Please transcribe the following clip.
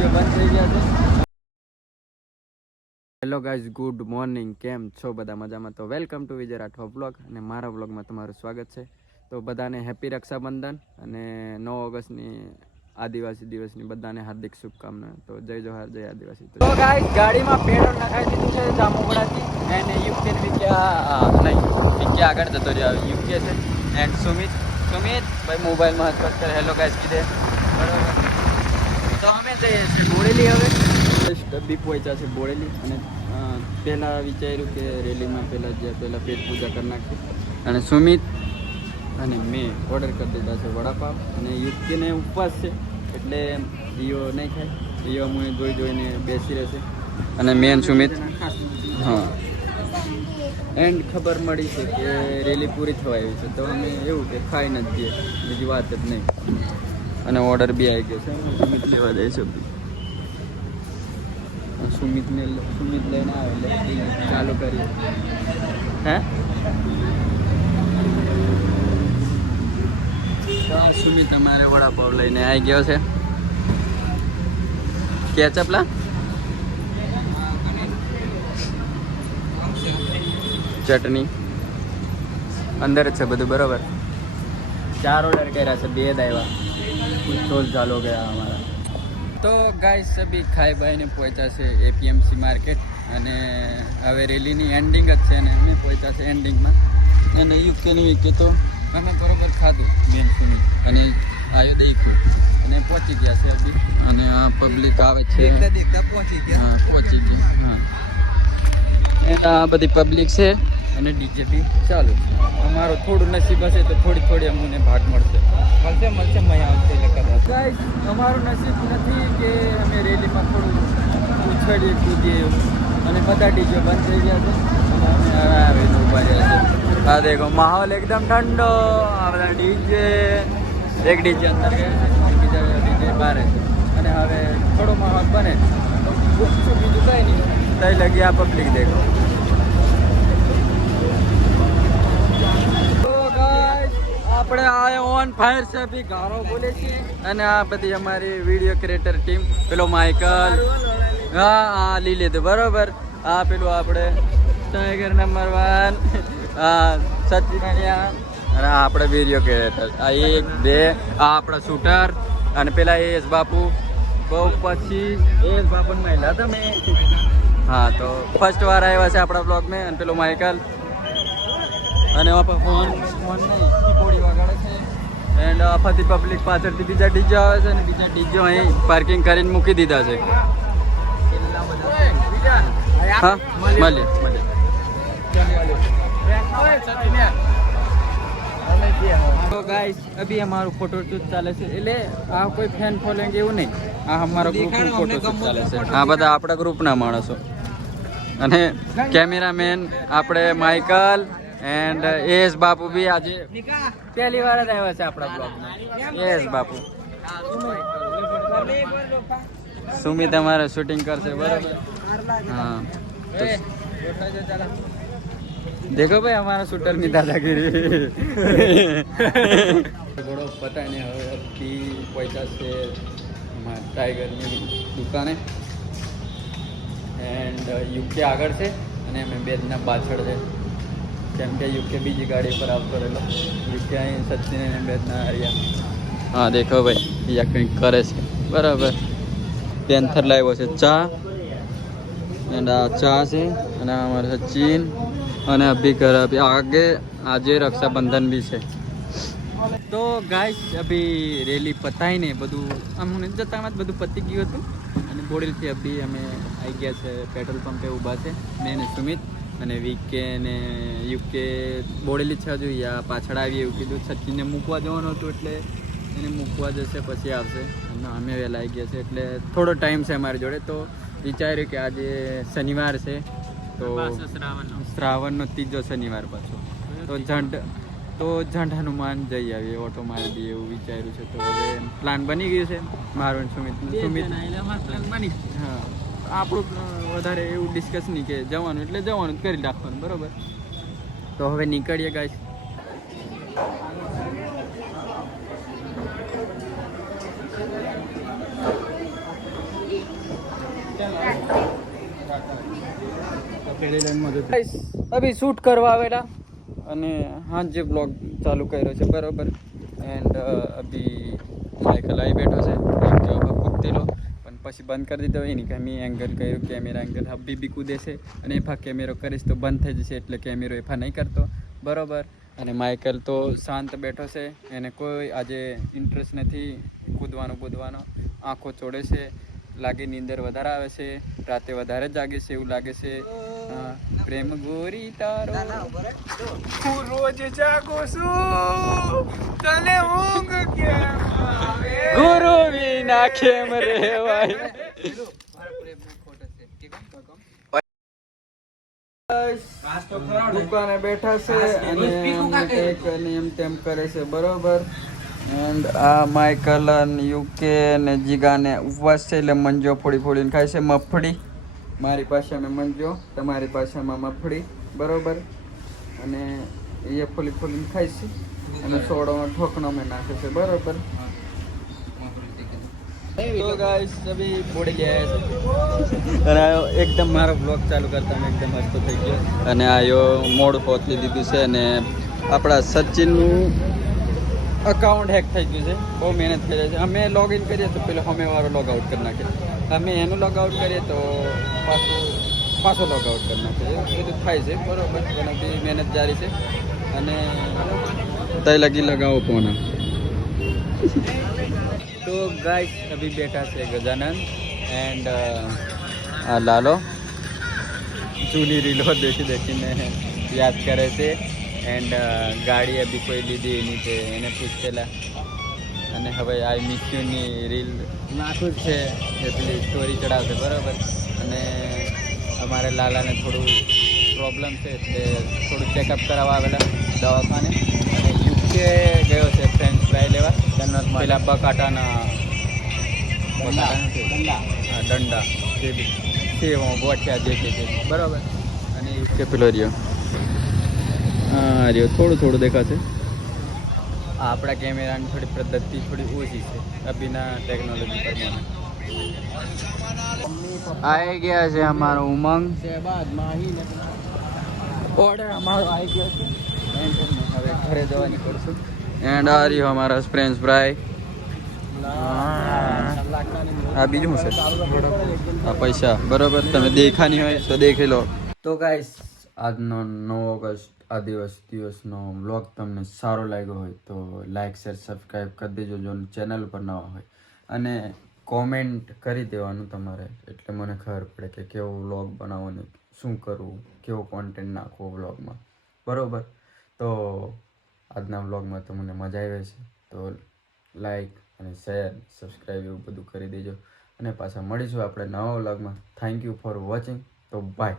DJ બંધ થઈ ગયા છે. Hello guys, good morning. કેમ છો બધા? મજામાં? તો welcome to Vijay Rathwa blog અને મારા બ્લોગમાં તમારું સ્વાગત છે. તો બધાને હેપી રક્ષાબંધન અને 9 ઓગસ્ટની આદિવાસી દિવસની બધાને હાર્દિક શુભકામના. તો જય જોહાર, જય આદિવાસી. તો ગાઈઝ, ગાડીમાં પેટ્રોલ નખાઈ દીધું છે જામુગડાથી અને યુકે વિકે આગળ જતો રહ્યો. યુકે છે એન્ડ સુમિત ભાઈ મોબાઈલમાં હાથ કરે. હેલો ગાઈઝ કીધે બરાબર. તો અમે જઈએ છીએ બોડેલી. હવે ડબ્બી પહોંચ્યા છે બોડેલી અને પહેલાં વિચાર્યું કે રેલીમાં પહેલાં પેટ પૂજા કરી નાખી. અને સુમિત અને મેં ઓર્ડર કરી દીધા છે વડાપાવ અને યુક્તિને ઉપવાસ છે એટલે ઈઓ નહીં ખાય. ઈઓ હું જોઈને બેસી રહેશે અને મેન સુમિત. હા, એન્ડ ખબર મળી છે કે રેલી પૂરી થવા આવી છે તો અમે એવું કે ખાઈ નથી દઈએ, બીજી વાત જ નહીં. અને ઓર્ડર બી આવી ગયો છે. સુમિત લેવા જાય છે. સુમિત લઈને આવે એટલે ચાલુ કરીએ. હે સુમિત અમારે વડાપાવ લઈને આવી ગયો છે. કેચઅપલા ચટણી અંદર જ છે બધું બરોબર. 4 ઓર્ડર કર્યા છે, 2 જ આવ્યા. ચોલ ચાલો ગયા અમારા. તો ગાઈસ અભી ખાઈ બાઈને પહોંચ્યા છે એપીએમસી માર્કેટ અને હવે રેલીની એન્ડિંગ જ છે ને અમે પહોંચ્યા છે એન્ડિંગમાં. અને યુકેની વીકે તો અમે બરોબર ખાધું મેન સુની અને આવ્યો દેખું અને પહોંચી ગયા છે અભી. અને આ પબ્લિક આવે છે દેખતા પહોંચી ગયા. હા, આ બધી પબ્લિક છે અને ડીજે બી ચાલુ. અમારું થોડું નસીબ હશે તો થોડી અમને ભાગ મળશે. મજા આવશે એટલે કદાચ. અમારું નસીબ નથી કે અમે રેલીમાં થોડું ઉછળીએ કૂદીએ એવું. અને બધા ડીજે બંધ થઈ ગયા છે અને અમે હવે આવીને ઉભા રહ્યા છે. આ દેખો માહોલ એકદમ ઠંડો. આ બધા ડીજે, એક ડીજે અંદર ગયો છે, બીજા ડીજે બહાર છે. અને હવે થોડો માહોલ બને તો બીજું કંઈ નહીં. તઈ લગી આ પબ્લિક દેખો. આપણે આ ઓન ફાયર છે બી ગારો બોલે છે. અને આ બધી અમારી વિડીયો ક્રિએટર ટીમ. પેલો માઇકલ, હા લઈ લીધું બરોબર. આ પેલું આપણે ટાઈગર નંબર 1, સચિન અને આપણે વિડીયો ક્રિએટર. આ 1 2 આ આપણા શૂટર અને પેલા એસ બાપુ. બહુ પછી એસ બાપુને મહિલા તમે. હા, તો ફર્સ્ટ વાર આવ્યા છે આપણા બ્લોગમાં. અને પેલો માઇકલ અને ફોન નહીં કીબોર્ડ વગાડે છે. એન્ડ ફરી પબ્લિક પાછળથી બીજા ડીજે આવે છે અને બીજા ડીજે અહીં પાર્કિંગ કરીને મૂકી દીધા છે. હા, મળીએ. તો ગાઈસ અભી અમારું ફોટોશૂટ ચાલે છે. એટલે આ કોઈ ફેન ફોલોઈંગ એવું નહીં, આ અમારા ગ્રુપનું ફોટોશૂટ ચાલે છે. આ બધા આપણા ગ્રુપના માણસો. અને કેમેરામેન આપણે માઇકલ એન્ડ એસ બાપુ બી આજે પહેલી વાર જ આવ્યા છે આપણા બ્લોગમાં. એસ બાપુ. સુમિત અમારે શૂટિંગ કરશે બરાબર. હા, देखो भाई हमारा शूटर ની દાદાગીરી. ઘોડો પતા નહીં. હવે અબકી પૈસા છે ટાઈગરની દુકાને એન્ડ યુકે આગળ છે અને અમે બેદના પાછળ છે. કેમ કે યુકે બીજી ગાડી પર આવતો રહેલો. યુકે અહીં સચિન અને બેદના હાર્યા. હા દેખો ભાઈ બીજા કંઈક કરે છે બરાબર. પેન્થર લાવ્યો છે ચા એન્ડ આ ચા છે અને અમારે સચિન અને અભી ઘર આગે આજે રક્ષાબંધન બી છે. તો ગાઈસ અભી રેલી પતાઈને બધું આમ જતામાં જ બધું પતી ગયું હતું. અને બોડેલથી અભી અમે આવી ગયા છે પેટ્રોલ પંપે ઊભા છે મેં ને સુમિત. અને વીકે ને યુકે બોડેલી છે હજુ યા પાછળ આવી એવું કીધું. સચિનને મૂકવા જવાનું હતું એટલે એને મૂકવા જશે પછી આવશે. અને અમે વહેલા આવી ગયા છે એટલે થોડો ટાઈમ છે અમારી જોડે. તો વિચાર્યું કે આજે શનિવાર છે તો શ્રાવણનો 3જો શનિવાર પાછો તો ઝંડ હનુમાન જઈ આવીએ, ઓટો મારી દઈએ એવું વિચાર્યું છે. તો હવે પ્લાન બની ગયું છે મારું સુમિત. હા, આપણું વધારે એવું ડિસ્કસ નહીં કે જવાનું એટલે જવાનું કરી રાખવાનું બરાબર. તો હવે નીકળીએ ગાઈસ. Guys, અભી શૂટ કરવા આવેલા અને હાંજે બ્લોગ ચાલુ કર્યો છે બરોબર. એન્ડ અભી માઇકલ આવી બેઠો છે કે કૂદતેલો પણ પછી બંધ કરી દીધો એની કે મેં એંગલ કર્યું કેમેરા એંગલ હબી બી કૂદે છે અને એફા કેમેરો કરીશ તો બંધ થઈ જશે એટલે કેમેરો એફા નહીં કરતો બરોબર. અને માઇકલ તો શાંત બેઠો છે, એને કોઈ આજે ઇન્ટરેસ્ટ નથી કૂદવાનો આંખો ચોડે છે, લાગે નીંદર વધારે આવે છે, રાતે વધારે જાગે છે એવું લાગે છે. પ્રેમ ગોરી તારો હું રોજ જાગું છું તને ઊંઘ કેમ આવે ગુરુ વિના કેમ રેવાય. દુકાને બેઠા છે અને એમ તેમ કરે છે બરોબર. એન્ડ આ માઇકલ યુકે ને જીગાને ઉપવાસ છે એટલે મંજો ફોડીને ખાય છે મફળી. મારી ભાષામાં મંજો, તમારી ભાષામાં મફળી બરોબર. અને એ ફોલીને ખાય છે અને સોડામાં ઠોકણો મેં નાખે છે બરોબર. તો ગાઈસ અભી બોડી ગયા છે અને એકદમ મારો બ્લોગ ચાલુ કરતા એકદમ મસ્ત થઈ ગયો અને આયો મોડ પહોંચી દીધું છે. અને આપણા સચિનનું અકાઉન્ટ હેક થઈ ગયું છે, બહુ મહેનત કરી છે. અમે લોગિન કરીએ તો પેલો સામેવાળો લોગ આઉટ કરી નાખે, અમે એનું લોગ આઉટ કરીએ તો પાછો લોગ આઉટ કરી નાખે. એવું બધું થાય છે બરોબર. એનો બી મહેનત જારી છે અને તય લગી લગાવો પોના. તો ગાઈસ અભી બેઠા છે ગજાનંદ એન્ડ આ લાલો જૂની રીલો દેખીને યાદ કરે છે. એન્ડ ગાડી અભી કોઈ લીધી એની છે એને પૂછેલા અને હવે આઈ મિસ યુની રીલ નાખું છે એટલી સ્ટોરી ચડાવશે બરાબર. અને અમારે લાલાને થોડું પ્રોબ્લેમ છે એટલે થોડું ચેકઅપ કરાવવા આવેલા દવાખાને. અને યુકે ગયો છે ફ્રેન્ચ ફ્રાય લેવા પેલા બકાટાના દંડા સેવ ગોઠિયા જે છે બરાબર. અને યુકે પેલો રહ્યો રહ્યો થોડું દેખાશે. આપણા કેમેરાની થોડી પદ્ધતિ થોડી ઓછી છે અભીના ટેકનોલોજી પ્રમાણે. આવી ગયા છે અમારો ઉમંગ, ઓર્ડર અમારો આવી ગયો છે. હવે ઘરે જવા નીકળશું. એન્ડ આ રહ્યો અમારા ફ્રેન્ચ ફ્રાય. આ બીજું છે આ પૈસા બરોબર, તમે દેખાની હોય તો દેખી લો. તો ગાઈસ આજનો 9 ઓગસ્ટ આ દિવસનો વ્લોગ તમને સારો લાગ્યો હોય તો લાઈક શેર સબસ્ક્રાઈબ કરી દેજો જો ચેનલ પર નવા હોય. અને કોમેન્ટ કરી દેવાનું તમારે એટલે મને ખબર પડે કે કેવો વ્લોગ બનાવવાનું, શું કરવું, કેવો કોન્ટેન્ટ નાખવો વ્લોગમાં બરાબર. તો આજના વ્લોગમાં તો મને મજા આવે છે તો લાઈક અને શેર સબસ્ક્રાઈબ એવું બધું કરી દેજો. અને પાછા મળીશું આપણે નવા વ્લોગમાં. Thank you for watching. તો બાય.